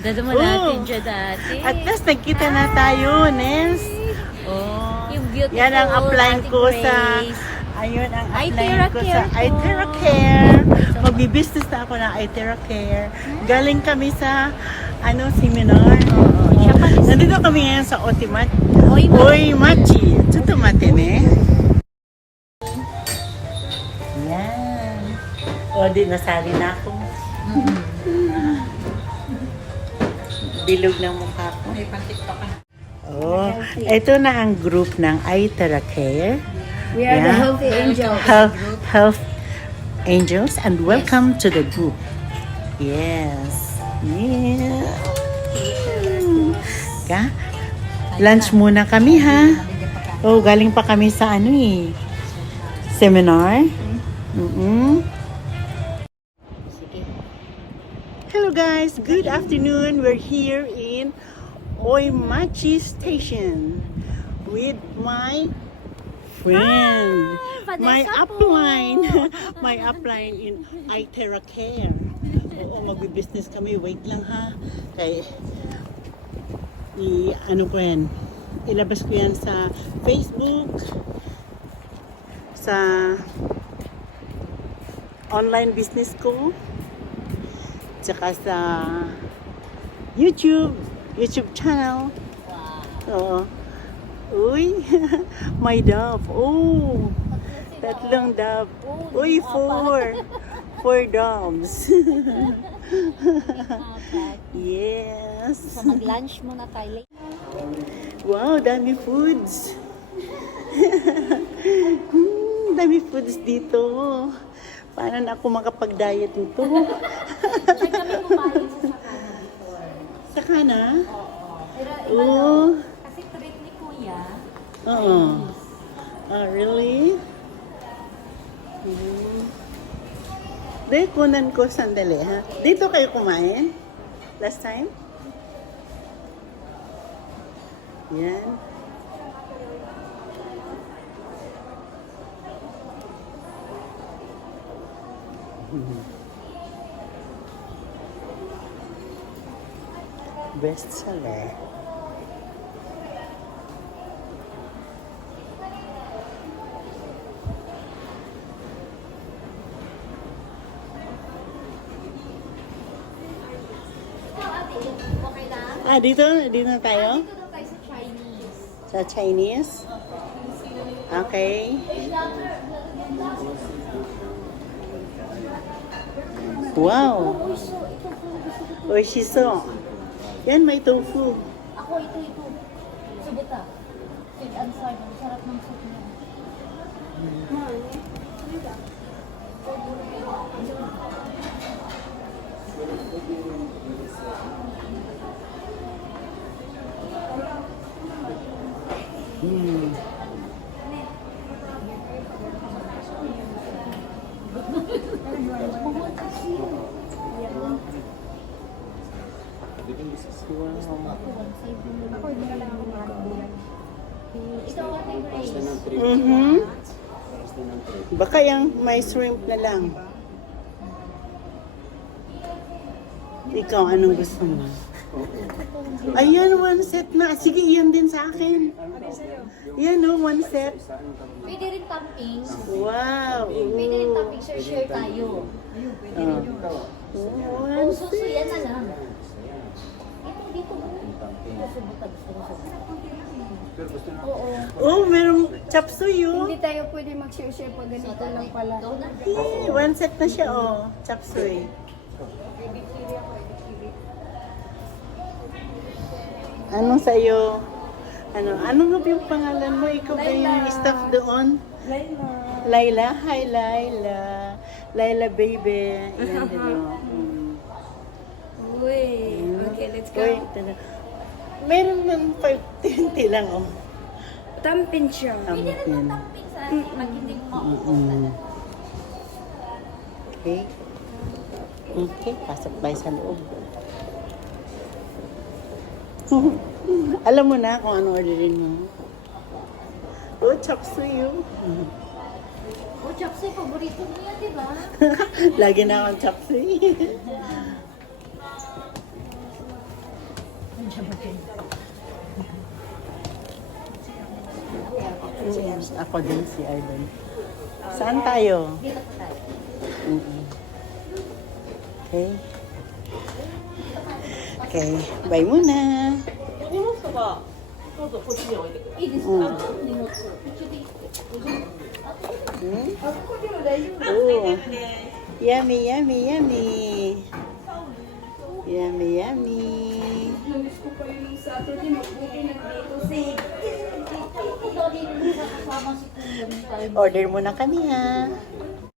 Dado mo natin dyan dati. At least nagkita na tayo, Nels. Oh, yung beautiful Yan ang applying Ate ko sa... Grace. Ayun ang Itera applying ko Care sa po. Itera Care. Magbibusiness na ako ng Itera Care. Galing kami sa seminar. Oo, siya pa rin. Nandito kami ngayon sa Otimat. Oy, Oimachi. Ito matine. Yan. O, di nasali na ako. Bilog ng mukha ko. May pan-tiktok ka na. Oh, ito na ang group ng Itera Care. We are the Yeah. Healthy Angels. Health Angels, and welcome to the group. Yes. Yeah. Ka? Lunch muna kami, ha? Oh, galing pa kami sa seminar. Hello guys, good afternoon. We're here in Oimachi Station with my friend. My Vanessa upline. My upline in Itera Care. Oo, magbi-business kami. Wait lang ha. Kay ilabas ko yan sa Facebook, sa online business ko, tsaka sa YouTube channel. Oo. Uy, may dove. Oh, tatlong dove. Uy, four doves. Yes. So mag-lunch muna tayo. Wow, dami foods. Dami foods dito. Paano na ako makapag-diet nito? Check kami kumain sa Sakana before. Sakana? Oo. Pero iba Oo. daw. Kasi trip ni Kuya. Oo. Oh, really? Dahil kunan ko sandali, ha? Dito kayo kumain? Last time? Yan. Best seller. Okay lang? Dito na tayo? Dito daw tayo sa Chinese. Sa Chinese? Okay. Wow. Oishiso. Yan, may tofu. Ako ito. Subita. Sweet and sour. Ang sarap ng soup niya. Ito Ate Grace. Baka yung may shrimp na lang. Ikaw, anong gusto mo? Ayan, one set na. Sige, iyan din sa akin. Yan, one set. Pwede rin toppings. Wow. Pwede rin toppings. Share tayo. One Suso, yan na lang. Ito, dito. Subita. Gusto ko subita. Oo. Oh, merong chop suey, oh. Hindi tayo pwede mag-share-share pag ganito lang pala. Ikaw na. One set na siya, oh. Chop suey. Anong sa'yo? Ano nga ba yung pangalan mo? Ikaw ba yung staff doon? Laila. Laila? Hi, Laila. Laila, baby. Yan din, oh. Uy. Okay, let's go. Uy, meron ng 520 lang, oh. Tampin siya. Pwede rin Tampin. ng toppings sa atin. Pag hindi mo maubos talaga. Okay. Okay, pasok tayo sa loob. Alam mo na kung ano orderin mo. Oh, chop suey, oh. Oh, chopsay, paborito niya, di ba? Lagi na akong chop suey. Ako din si Ivan. Saan tayo? Dito po tayo. Mm-mm. Okay. Okay, bye muna. Mm. Oh. Yummy, yummy, yummy. Yummy, yummy. Namiss ko pa yun ng Saturday. Mabuti nandito si... Ito dito sa kasama si Kuya. Order muna kami ha.